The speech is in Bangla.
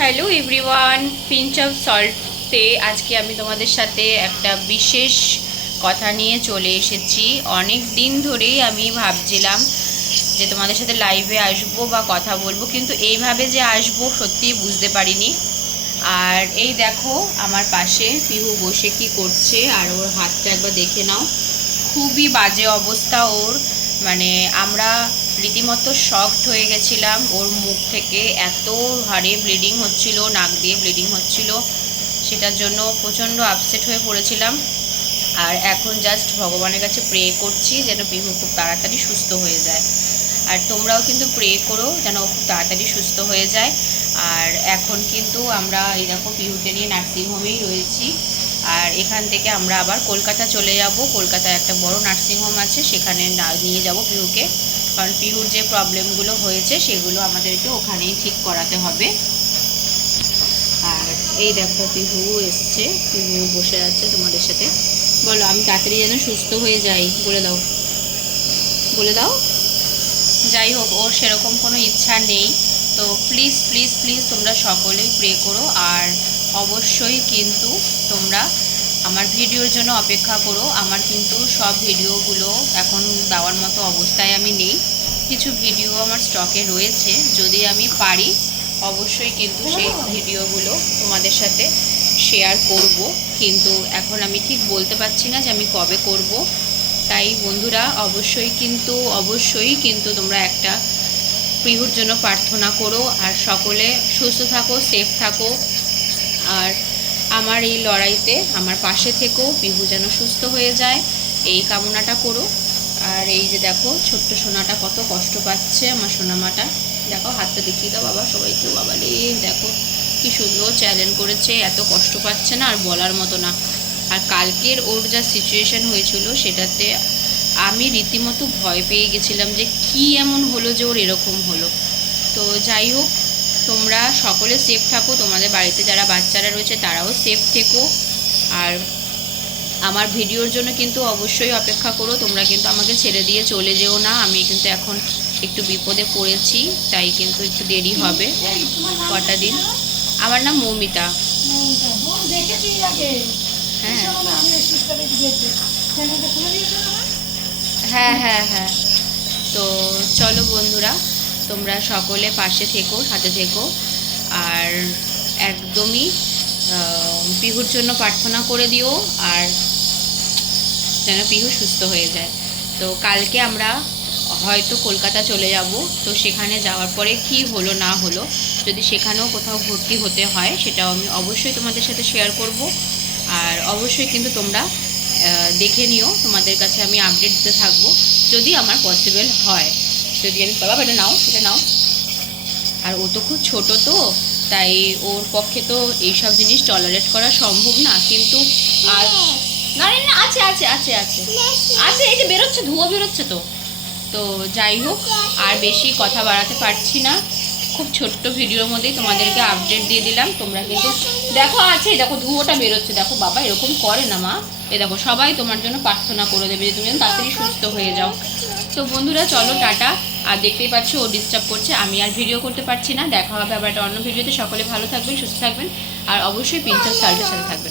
হ্যালো এভরিওয়ান পিঞ্চ অফ সল্টে আজকে আমি তোমাদের সাথে একটা বিশেষ কথা নিয়ে চলে এসেছি। অনেক দিন ধরেই আমি ভাবছিলাম যে তোমাদের সাথে লাইভে আসব বা কথা বলব, কিন্তু এইভাবে যে আসব সত্যিই বুঝতে পারিনি। আর এই দেখো, আমার পাশে পিহু বসে কি করছে, আর ওর হাতটা একবার দেখে নাও। খুবই বাজে অবস্থা ওর। মানে আমরা রীতিমতো শকড হয়ে গেছিলাম। ওর মুখ থেকে এত হারে ব্লিডিং হচ্ছিল, নাক দিয়ে ব্লিডিং হচ্ছিল। সেটার জন্য প্রচণ্ড আপসেট হয়ে পড়েছিলাম। আর এখন জাস্ট ভগবানের কাছে প্রে করছি যেন পিহু খুব তাড়াতাড়ি সুস্থ হয়ে যায়। আর তোমরাও কিন্তু প্রে করো যেন খুব তাড়াতাড়ি সুস্থ হয়ে যায়। আর এখন কিন্তু আমরা এই দেখো পিহুকে নিয়ে নার্সিংহোমেই রয়েছি। আর এখান থেকে আমরা আবার কলকাতা চলে যাব। কলকাতায় একটা বড় নার্সিংহোম আছে, সেখানে নিয়ে যাব পিহুকে। কারণ পিহুর যে প্রবলেমগুলো হয়েছে, সেগুলো আমাদেরকে ওখানেই ঠিক করাতে হবে। আর এই দেখো পিহু এসছে, পিহু বসে আছে তোমাদের সাথে। বলো, আমি তাড়াতাড়ি যেন সুস্থ হয়ে যাই, বলে দাও। বলে দাও। যাই হোক, ওর সেরকম কোনো ইচ্ছা নেই। তো প্লিজ প্লিজ প্লিজ তোমরা সকলেই প্রে করো। আর অবশ্যই কিন্তু তোমরা আমার ভিডিওর জন্য অপেক্ষা করো। আমার কিন্তু সব ভিডিওগুলো এখন দেওয়ার মতো অবস্থায় আমি নেই। কিছু ভিডিও আমার স্টকে রয়েছে। যদি আমি পারি, অবশ্যই কিন্তু সেই ভিডিওগুলো তোমাদের সাথে শেয়ার করব। কিন্তু এখন আমি ঠিক বলতে পারছি না যে আমি কবে করব। তাই বন্ধুরা, অবশ্যই কিন্তু অবশ্যই কিন্তু তোমরা একটা প্রিহুর জন্য প্রার্থনা করো। আর সকলে সুস্থ থাকো সেফ থাকো। আমার এই লড়াইতে আমার পাশে থেকেও পিহু যেন সুস্থ হয়ে যায়, এই কামনাটা করো। আর এই যে দেখো, ছোট্ট সোনাটা কত কষ্ট পাচ্ছে আমার সোনামাটা। দেখো, হাতটা দেখিয়ে দাও বাবা সবাইকে, বাবা রে, দেখো কি সুন্দর চ্যালেঞ্জ করেছে, এত কষ্ট পাচ্ছে না আর বলার মতো না। আর কালকের ওর যা সিচুয়েশন হয়েছিল, সেটাতে আমি রীতিমতো ভয় পেয়ে গেছিলাম যে কি এমন হলো যে ওর এরকম হলো। তো যাই হোক তোমরা সকলে সেফ থাকো। তোমাদের বাড়িতে যারা বাচ্চারা রয়েছে, তারাও সেফ থেকো। আর আমার ভিডিওর জন্য কিন্তু অবশ্যই অপেক্ষা করো। তোমরা কিন্তু আমাকে ছেড়ে দিয়ে চলে যেও না। আমি কিন্তু এখন একটু বিপদে পড়েছি, তাই কিন্তু একটু দেরি হবে কটা দিন। আমার নাম মৌমিতা। হ্যাঁ। হ্যাঁ হ্যাঁ হ্যাঁ। তো চলো বন্ধুরা তোমরা সকলে পাশে থেকো, সাথে থেকো। আর একদমই পিহুর জন্য প্রার্থনা করে দিও আর যেন পিহু সুস্থ হয়ে যায়। তো কালকে আমরা হয়তো কলকাতা চলে যাব, তো সেখানে যাওয়ার পরে কি হলো, না হলো, যদি সেখানেও কোথাও ভর্তি হতে হয়, সেটাও আমি অবশ্যই তোমাদের সাথে শেয়ার করব। আর অবশ্যই কিন্তু তোমরা দেখে নিও, তোমাদের কাছে আমি আপডেট দিতে থাকব, যদি আমার পসিবল হয়। যদি আমি বাবা, এটা নাও এটা নাও। আর ও তো খুব ছোটো তো, তাই ওর পক্ষে তো এইসব জিনিস টলারেট করা সম্ভব না। কিন্তু আর না না আছে আছে আছে আছে। আছে, এই যে বেরোচ্ছে, ধুয়ো বেরোচ্ছে তো। তো যাই হোক, আর বেশি কথা বাড়াতে পারছি না। খুব ছোট্ট ভিডিওর মধ্যেই তোমাদেরকে আপডেট দিয়ে দিলাম। তোমরা কিন্তু দেখো, আছে দেখো, ধুয়োটা বেরোচ্ছে। দেখো, বাবা, এরকম করে না, মা। এ দেখো, সবাই তোমার জন্য প্রার্থনা করে দেবে যে, তুমি তাড়াতাড়ি সুস্থ হয়ে যাও। তো বন্ধুরা, চলো, টাটা। আর দেখতেই পাচ্ছ, ও ডিস্টার্ব করছে, আমি আর ভিডিও করতে পারছি না। দেখা হবে আবার একটা অন্য ভিডিওতে সকলে ভালো থাকবেন, সুস্থ থাকবেন, আর অবশ্যই পিঞ্চার সার্ভিস সাথে থাকবেন